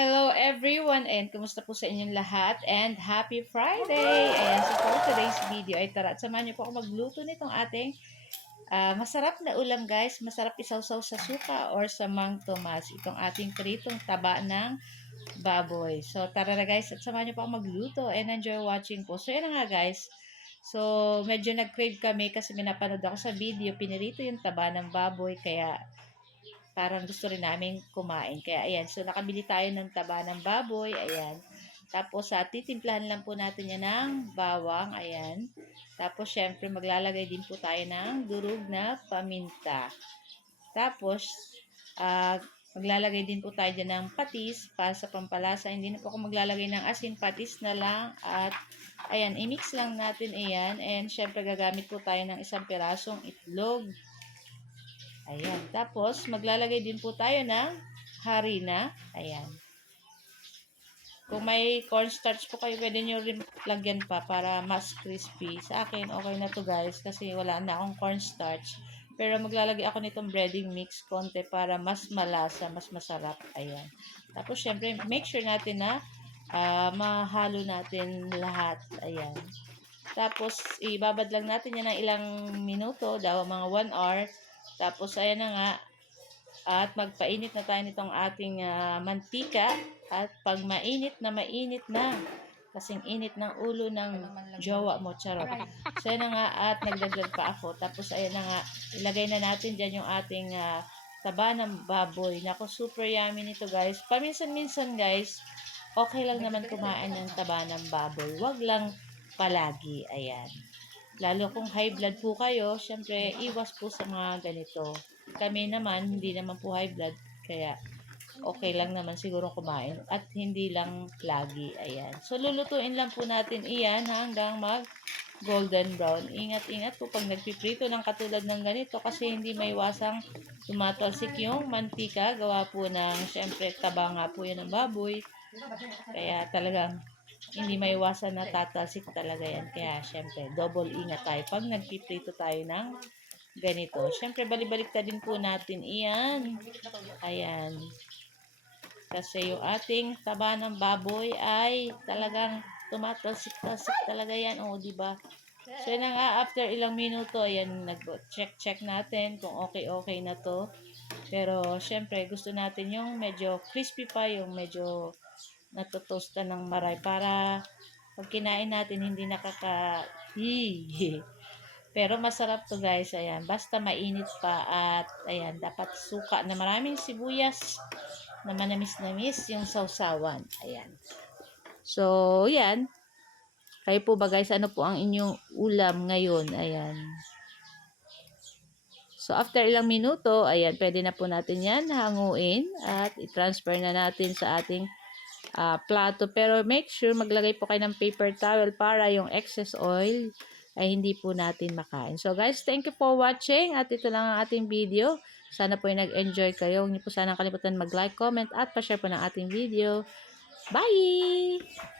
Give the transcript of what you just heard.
Hello everyone and kumusta po sa inyong lahat and happy Friday! Ayan, so for today's video ay tara at samahan niyo po ako magluto nitong ating masarap na ulam guys. Masarap isawsaw sa suka or sa Mang Tomas. Itong ating pritong taba ng baboy. So tara na guys at samahan niyo po ako magluto and enjoy watching po. So yan na nga guys. So medyo nag-crave kami kasi may napanood ako sa video. Pinirito yung taba ng baboy kaya parang gusto rin namin kumain. Kaya ayan, so nakabili tayo ng taba ng baboy, ayan. Tapos titimplahan lang po natin yan ng bawang, ayan. Tapos syempre maglalagay din po tayo ng durug na paminta. Tapos maglalagay din po tayo dyan ng patis para sa pampalasa. Hindi na po ako maglalagay ng asin, patis na lang. At ayan, i-mix lang natin ayan. And syempre gagamit po tayo ng isang pirasong itlog. Ayan. Tapos, maglalagay din po tayo ng harina. Ayan. Kung may cornstarch po kayo, pwede nyo rin lagyan pa para mas crispy. Sa akin, okay na to guys kasi wala na akong cornstarch. Pero maglalagay ako nitong breading mix konti para mas malasa, mas masarap. Ayan. Tapos, syempre, make sure natin na mahalo natin lahat. Ayan. Tapos, ibabad lang natin yan ng ilang minuto, daw mga 1 hour. Tapos, ayan na nga. At magpainit na tayo nitong ating mantika. At pag mainit na, kasing init ng ulo ng jowa mo, charot. So, ayan na nga. At nagdagdag pa ako. Tapos, ayan na nga. Ilagay na natin dyan yung ating taba ng baboy. Naku, super yummy nito guys. Paminsan-minsan guys, okay lang naman kumain ng taba ng baboy. Wag lang palagi. Ayan. Lalo kung high blood po kayo, syempre, iwas po sa mga ganito. Kami naman, hindi naman po high blood, kaya okay lang naman siguro kumain. At hindi lang lagi, ayan. So, lulutuin lang po natin iyan hanggang mag golden brown. Ingat-ingat po pag nagpiprito ng katulad ng ganito kasi hindi maiwasang tumatalsik yung mantika. Gawa po ng, syempre, taba nga po yan ng baboy. Kaya talagang hindi maiwasan na tatalsik talaga yan. Kaya, syempre, double ingat tayo pag nagpiprito tayo ng ganito. Syempre, balibalik din po natin iyan. Ayan. Kasi yung ating taba ng baboy ay talagang tumatalsik-talsik talaga yan. O, diba? So, yun na nga, after ilang minuto, ayan, nag-check natin kung okay na to. Pero, syempre, gusto natin yung medyo crispy pa, yung medyo natutoastan ng maray para pag kinain natin, hindi Pero masarap to guys, ayan. Basta mainit pa at ayan, dapat suka na maraming sibuyas na manamis-namis yung sausawan. Ayan. So, yan. Kayo po ba guys, ano po ang inyong ulam ngayon? Ayan. So, after ilang minuto, ayan, pwede na po natin yan hanguin at i-transfer na natin sa ating plato. Pero make sure maglagay po kayo ng paper towel para yung excess oil ay hindi po natin makain. So guys, thank you for watching at ito lang ang ating video. Sana po ay nag-enjoy kayo. Huwag niyo po sana kalimutan mag-like, comment at pa-share po ng ating video. Bye!